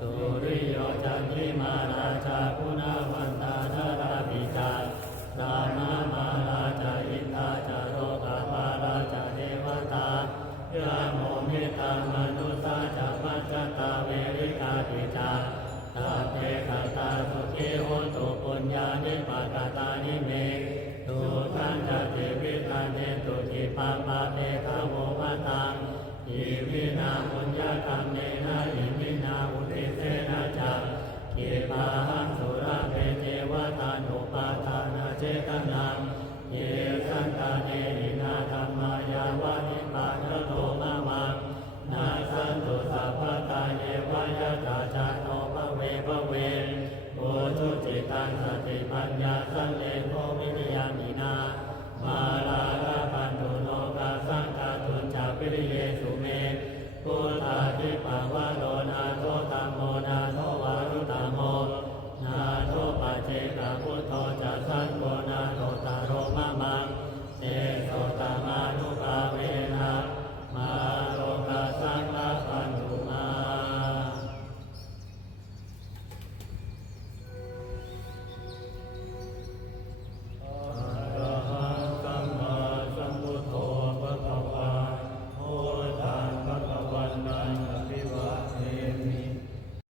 ตุริโยจันทิมาราชาคุณาวันตาธาราบิจาตามามาราชาอินทาจารโรกาปาราชาเทวตาเยาโมเมตามนุสาจามัจจตาเวริกาปิจาตาเปกตาสุขีโหตุปุญญาณิปากตานิเมตุทันจติวิทานเนตุทิปาปาเปกาโวมาตังอิวินาปุญญากรรมเนนะอิวินาอุิเสนาจาเกปหังสุราเปเทวตานุปาทานาเจตนังเยสันตาเนหินาธรรมายาวะนิปานโลมะมังนาสันตุสัพพตาเยวายาตาจารโนภเวภเวโอชุจิตังสติปัญญาสังเลโภวิทยามินามาลาลาปันุโลกาสังกาตุนจาปิริเยสุเมปุตตาทิปาวะโล